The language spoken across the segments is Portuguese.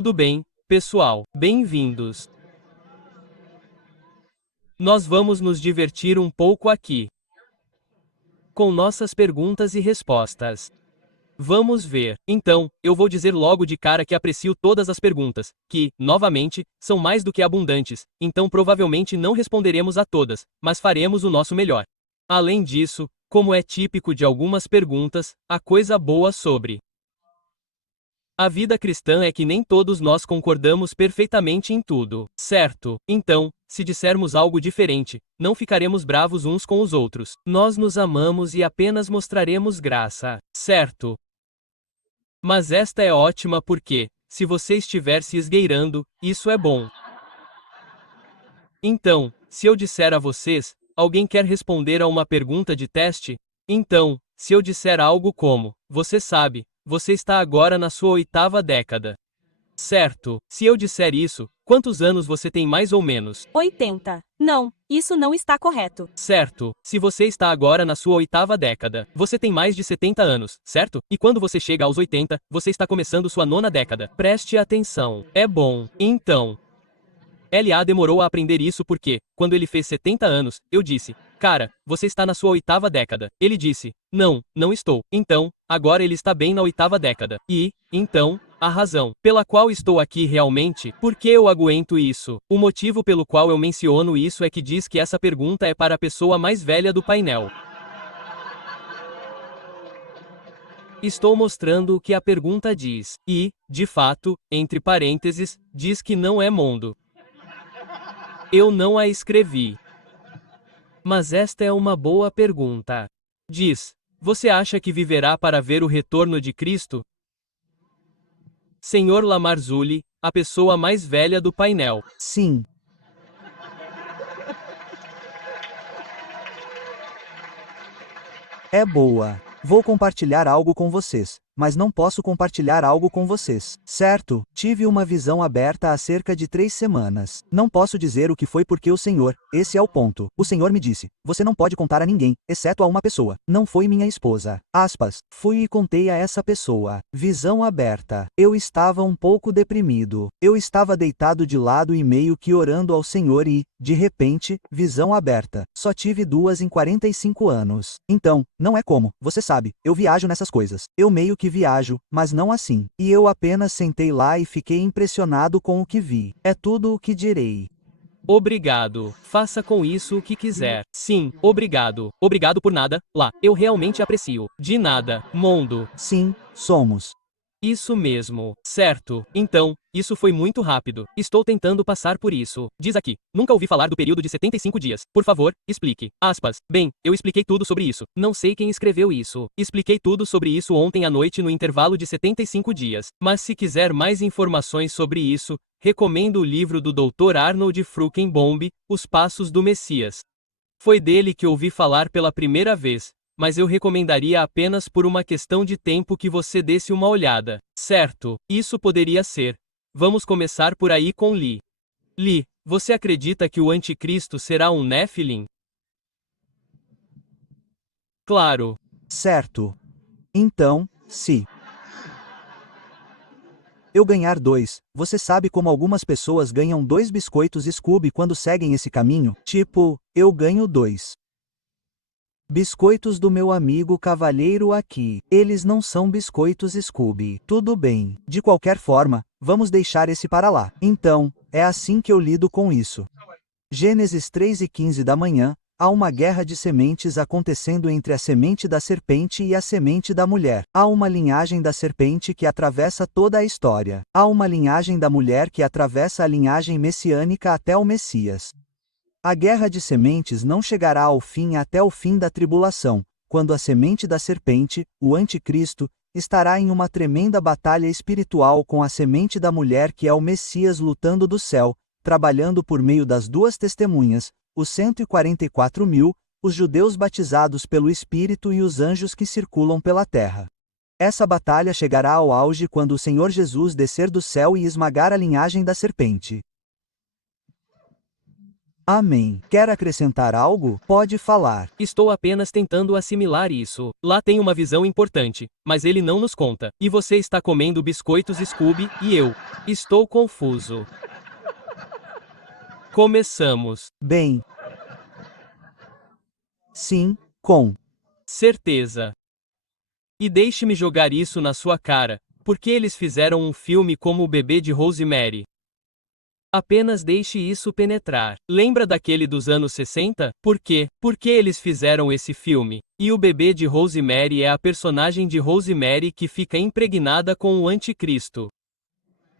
Tudo bem, pessoal? Bem-vindos. Nós vamos nos divertir um pouco aqui com nossas perguntas e respostas. Vamos ver. Então, eu vou dizer logo de cara que aprecio todas as perguntas, que, novamente, são mais do que abundantes, então provavelmente não responderemos a todas, mas faremos o nosso melhor. Além disso, como é típico de algumas perguntas, a coisa boa sobre a vida cristã é que nem todos nós concordamos perfeitamente em tudo, certo? Então, se dissermos algo diferente, não ficaremos bravos uns com os outros. Nós nos amamos e apenas mostraremos graça, certo? Mas esta é ótima porque, se você estiver se esgueirando, isso é bom. Então, se eu disser a vocês, alguém quer responder a uma pergunta de teste? Então, se eu disser algo como, você sabe, você está agora na sua 8ª década. Certo, se eu disser isso, quantos anos você tem mais ou menos? 80. Não, isso não está correto. Certo, se você está agora na sua 8ª década, você tem mais de 70 anos, certo? E quando você chega aos 80, você está começando sua 9ª década. Preste atenção. É bom. Então, LA demorou a aprender isso porque, quando ele fez 70 anos, eu disse, cara, você está na sua 8ª década. Ele disse, não, não estou. Então, agora ele está bem na 8ª década. E, então, a razão pela qual estou aqui realmente, por que eu aguento isso? O motivo pelo qual eu menciono isso é que diz que essa pergunta é para a pessoa mais velha do painel. Estou mostrando o que a pergunta diz. E, de fato, entre parênteses, diz que não é mundo. Eu não a escrevi. Mas esta é uma boa pergunta. Diz: você acha que viverá para ver o retorno de Cristo? Senhor Lamarzulli, a pessoa mais velha do painel. Sim. É boa. Vou compartilhar algo com vocês, mas não posso compartilhar algo com vocês. Certo, tive uma visão aberta há cerca de 3 semanas. Não posso dizer o que foi porque esse é o ponto. O Senhor me disse, você não pode contar a ninguém, exceto a uma pessoa. Não foi minha esposa. Aspas. Fui e contei a essa pessoa. Visão aberta. Eu estava um pouco deprimido. Eu estava deitado de lado e meio que orando ao Senhor e, de repente, visão aberta. Só tive 2 em 45 anos. Então, não é como, você sabe, eu viajo nessas coisas. Eu meio que viajo, mas não assim. E eu apenas sentei lá e fiquei impressionado com o que vi. É tudo o que direi. Obrigado. Faça com isso o que quiser. Sim, obrigado. Obrigado por nada, lá. Eu realmente aprecio. De nada, mundo. Sim, somos. Isso mesmo. Certo. Então, isso foi muito rápido. Estou tentando passar por isso. Diz aqui. Nunca ouvi falar do período de 75 dias. Por favor, explique. Aspas. Bem, eu expliquei tudo sobre isso. Não sei quem escreveu isso. Expliquei tudo sobre isso ontem à noite no intervalo de 75 dias. Mas se quiser mais informações sobre isso, recomendo o livro do Dr. Arnold Fruchtenbaum, Os Passos do Messias. Foi dele que ouvi falar pela primeira vez, mas eu recomendaria apenas por uma questão de tempo que você desse uma olhada. Certo, isso poderia ser. Vamos começar por aí com Lee. Lee, você acredita que o anticristo será um Nephilim? Claro. Certo. Então, se eu ganhar 2, você sabe como algumas pessoas ganham 2 biscoitos Scooby quando seguem esse caminho? Tipo, eu ganho 2 biscoitos do meu amigo cavalheiro aqui. Eles não são biscoitos Scooby. Tudo bem. De qualquer forma, vamos deixar esse para lá. Então, é assim que eu lido com isso. Gênesis 3:15 da manhã, há uma guerra de sementes acontecendo entre a semente da serpente e a semente da mulher. Há uma linhagem da serpente que atravessa toda a história. Há uma linhagem da mulher que atravessa a linhagem messiânica até o Messias. A guerra de sementes não chegará ao fim até o fim da tribulação, quando a semente da serpente, o anticristo, estará em uma tremenda batalha espiritual com a semente da mulher que é o Messias lutando do céu, trabalhando por meio das 2 testemunhas, os 144.000, os judeus batizados pelo Espírito e os anjos que circulam pela terra. Essa batalha chegará ao auge quando o Senhor Jesus descer do céu e esmagar a linhagem da serpente. Amém. Quer acrescentar algo? Pode falar. Estou apenas tentando assimilar isso. Lá tem uma visão importante, mas ele não nos conta. E você está comendo biscoitos Scooby, e eu. Estou confuso. Começamos. Bem. Sim, com Certeza. E deixe-me jogar isso na sua cara. Porque eles fizeram um filme como O Bebê de Rosemary. Apenas deixe isso penetrar. Lembra daquele dos anos 60? Por quê? Porque eles fizeram esse filme. E o bebê de Rosemary é a personagem de Rosemary que fica impregnada com o anticristo.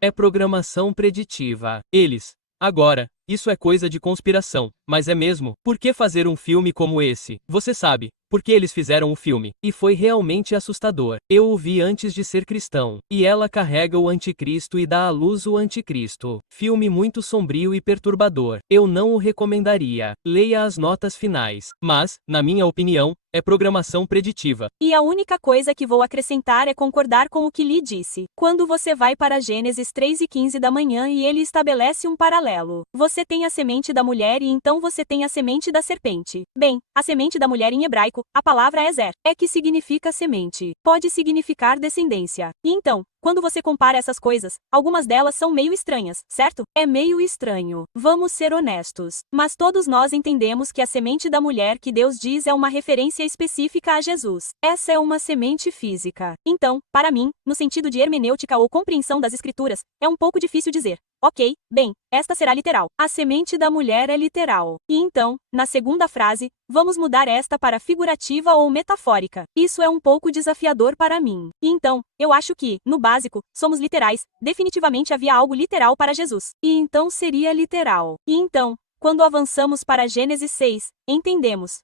É programação preditiva. Eles. Agora, isso é coisa de conspiração. Mas é mesmo. Por que fazer um filme como esse? Você sabe. Porque eles fizeram o filme. E foi realmente assustador. Eu o vi antes de ser cristão. E ela carrega o anticristo e dá à luz o anticristo. Filme muito sombrio e perturbador. Eu não o recomendaria. Leia as notas finais. Mas, na minha opinião, é programação preditiva. E a única coisa que vou acrescentar é concordar com o que lhe disse. Quando você vai para Gênesis 3:15 da manhã e ele estabelece um paralelo. Você tem a semente da mulher e então você tem a semente da serpente. Bem, a semente da mulher em hebraico, a palavra é Zer, é que significa semente. Pode significar descendência. E então, quando você compara essas coisas, algumas delas são meio estranhas, certo? É meio estranho. Vamos ser honestos. Mas todos nós entendemos que a semente da mulher que Deus diz é uma referência específica a Jesus. Essa é uma semente física. Então, para mim, no sentido de hermenêutica ou compreensão das escrituras, é um pouco difícil dizer. Ok, bem, esta será literal. A semente da mulher é literal. E então, na segunda frase, vamos mudar esta para figurativa ou metafórica. Isso é um pouco desafiador para mim. E então, eu acho que, no básico, somos literais. Definitivamente havia algo literal para Jesus. E então seria literal. E então, quando avançamos para Gênesis 6, entendemos.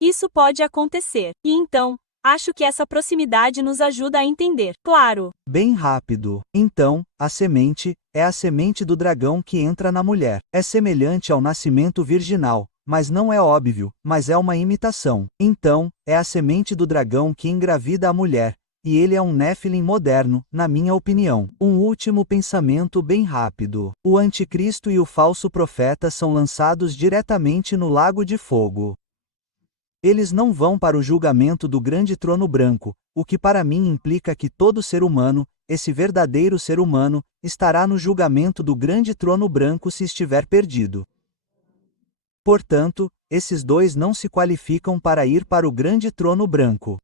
Isso pode acontecer. E então, acho que essa proximidade nos ajuda a entender. Claro. bem rápido. Então, a semente é a semente do dragão que entra na mulher. É semelhante ao nascimento virginal, mas não é óbvio, mas é uma imitação. Então, é a semente do dragão que engravida a mulher. E ele é um Néfilim moderno, na minha opinião. Um último pensamento bem rápido. O anticristo e o falso profeta são lançados diretamente no lago de fogo. Eles não vão para o julgamento do grande trono branco, o que para mim implica que todo ser humano, esse verdadeiro ser humano, estará no julgamento do grande trono branco se estiver perdido. Portanto, esses dois não se qualificam para ir para o grande trono branco.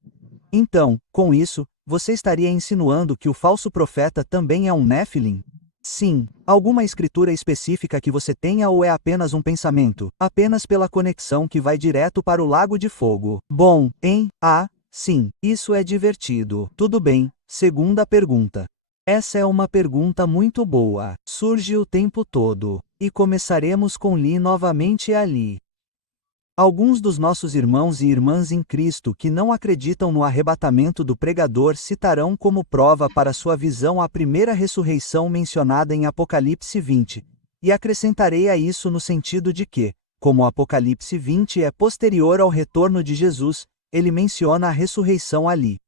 Então, com isso, você estaria insinuando que o falso profeta também é um Néfilim? Sim. Alguma escritura específica que você tenha ou é apenas um pensamento, apenas pela conexão que vai direto para o lago de fogo? Bom, sim, isso é divertido. Tudo bem, segunda pergunta. Essa é uma pergunta muito boa. Surge o tempo todo. E começaremos com Lee novamente ali. Alguns dos nossos irmãos e irmãs em Cristo que não acreditam no arrebatamento do pregador citarão como prova para sua visão a primeira ressurreição mencionada em Apocalipse 20, e acrescentarei a isso no sentido de que, como Apocalipse 20 é posterior ao retorno de Jesus, ele menciona a ressurreição ali.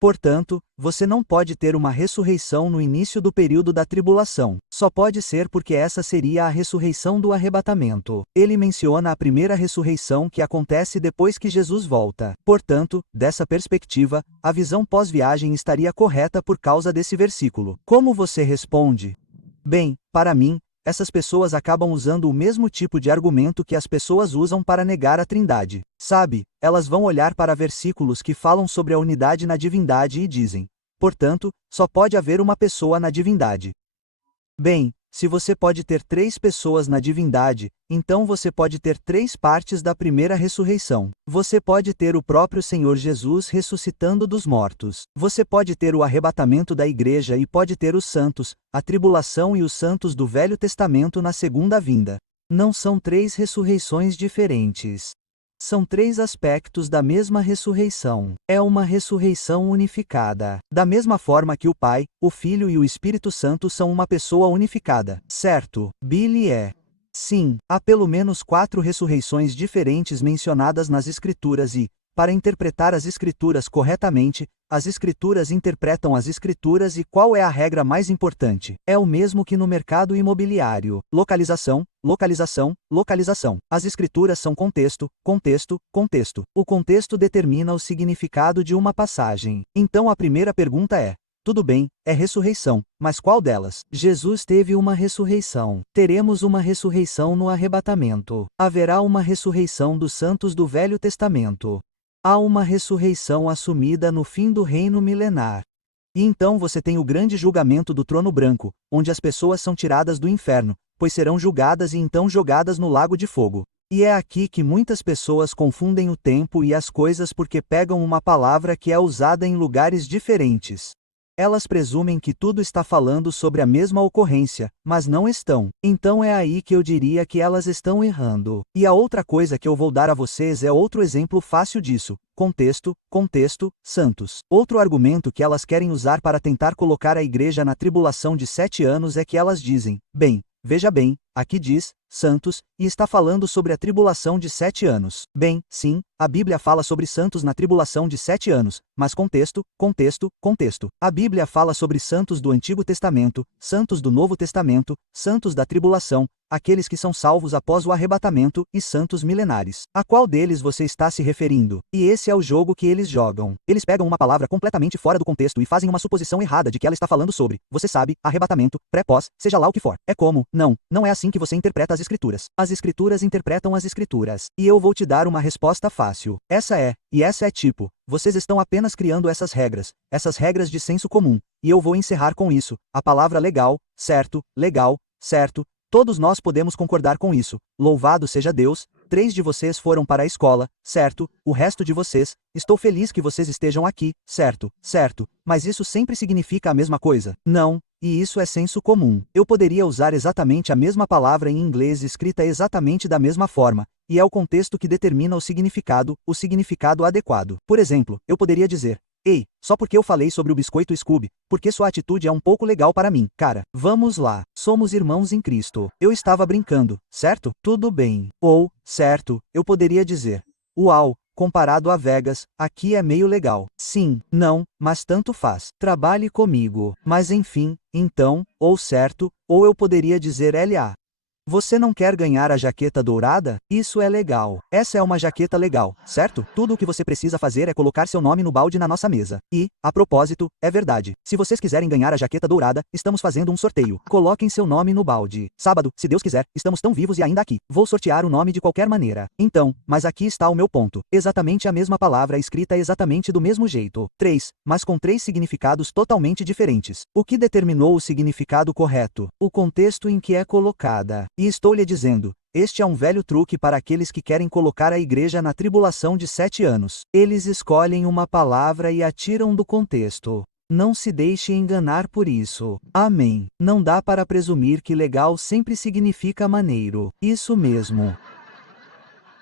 Portanto, você não pode ter uma ressurreição no início do período da tribulação. Só pode ser porque essa seria a ressurreição do arrebatamento. Ele menciona a primeira ressurreição que acontece depois que Jesus volta. Portanto, dessa perspectiva, a visão pós-viagem estaria correta por causa desse versículo. Como você responde? Bem, para mim, essas pessoas acabam usando o mesmo tipo de argumento que as pessoas usam para negar a Trindade. Sabe, elas vão olhar para versículos que falam sobre a unidade na divindade e dizem: portanto, só pode haver uma pessoa na divindade. Bem, se você pode ter 3 pessoas na divindade, então você pode ter 3 partes da primeira ressurreição. Você pode ter o próprio Senhor Jesus ressuscitando dos mortos. Você pode ter o arrebatamento da igreja e pode ter os santos, a tribulação e os santos do Velho Testamento na segunda vinda. Não são 3 ressurreições diferentes. São 3 aspectos da mesma ressurreição. É uma ressurreição unificada. Da mesma forma que o Pai, o Filho e o Espírito Santo são uma pessoa unificada. Certo, Billy é. Sim, há pelo menos 4 ressurreições diferentes mencionadas nas Escrituras e, Para interpretar as escrituras corretamente, as escrituras interpretam as escrituras e qual é a regra mais importante? É o mesmo que no mercado imobiliário. Localização, localização, localização. As escrituras são contexto, contexto, contexto. O contexto determina o significado de uma passagem. Então a primeira pergunta é: tudo bem, é ressurreição, mas qual delas? Jesus teve uma ressurreição. Teremos uma ressurreição no arrebatamento. Haverá uma ressurreição dos santos do Velho Testamento. Há uma ressurreição assumida no fim do reino milenar. E então você tem o grande julgamento do trono branco, onde as pessoas são tiradas do inferno, pois serão julgadas e então jogadas no lago de fogo. E é aqui que muitas pessoas confundem o tempo e as coisas porque pegam uma palavra que é usada em lugares diferentes. Elas presumem que tudo está falando sobre a mesma ocorrência, mas não estão. Então é aí que eu diria que elas estão errando. E a outra coisa que eu vou dar a vocês é outro exemplo fácil disso. Contexto, contexto, santos. Outro argumento que elas querem usar para tentar colocar a igreja na tribulação de 7 anos é que elas dizem: bem, veja bem, aqui diz, santos, e está falando sobre a tribulação de 7 anos. Bem, sim, a Bíblia fala sobre santos na tribulação de 7 anos, mas contexto, contexto, contexto. A Bíblia fala sobre santos do Antigo Testamento, santos do Novo Testamento, santos da tribulação, aqueles que são salvos após o arrebatamento, e santos milenares. A qual deles você está se referindo? E esse é o jogo que eles jogam. Eles pegam uma palavra completamente fora do contexto e fazem uma suposição errada de que ela está falando sobre, você sabe, arrebatamento, pré-pós, seja lá o que for. É como, não é assim que você interpreta as escrituras. As escrituras interpretam as escrituras. E eu vou te dar uma resposta fácil. Essa é tipo, vocês estão apenas criando essas regras de senso comum. E eu vou encerrar com isso. A palavra legal, certo, todos nós podemos concordar com isso. Louvado seja Deus, 3 de vocês foram para a escola, certo? O resto de vocês, estou feliz que vocês estejam aqui, certo? Mas isso sempre significa a mesma coisa? Não, e isso é senso comum. Eu poderia usar exatamente a mesma palavra em inglês escrita exatamente da mesma forma, e é o contexto que determina o significado adequado. Por exemplo, eu poderia dizer: ei, só porque eu falei sobre o biscoito Scooby, porque sua atitude é um pouco legal para mim, cara. Vamos lá, somos irmãos em Cristo. Eu estava brincando, certo? Tudo bem. Ou, certo, eu poderia dizer: uau, comparado a Vegas, aqui é meio legal. Sim, não, mas tanto faz. Trabalhe comigo. Mas enfim, então, ou certo, ou eu poderia dizer LA. Você não quer ganhar a jaqueta dourada? Isso é legal. Essa é uma jaqueta legal, certo? Tudo o que você precisa fazer é colocar seu nome no balde na nossa mesa. E, a propósito, é verdade. Se vocês quiserem ganhar a jaqueta dourada, estamos fazendo um sorteio. Coloquem seu nome no balde. Sábado, se Deus quiser, estamos tão vivos e ainda aqui. Vou sortear o nome de qualquer maneira. Então, mas aqui está o meu ponto. Exatamente a mesma palavra escrita exatamente do mesmo jeito. 3, mas com 3 significados totalmente diferentes. O que determinou o significado correto? O contexto em que é colocada. E estou lhe dizendo, este é um velho truque para aqueles que querem colocar a igreja na tribulação de 7 anos. Eles escolhem uma palavra e a tiram do contexto. Não se deixe enganar por isso. Amém. Não dá para presumir que legal sempre significa maneiro. Isso mesmo.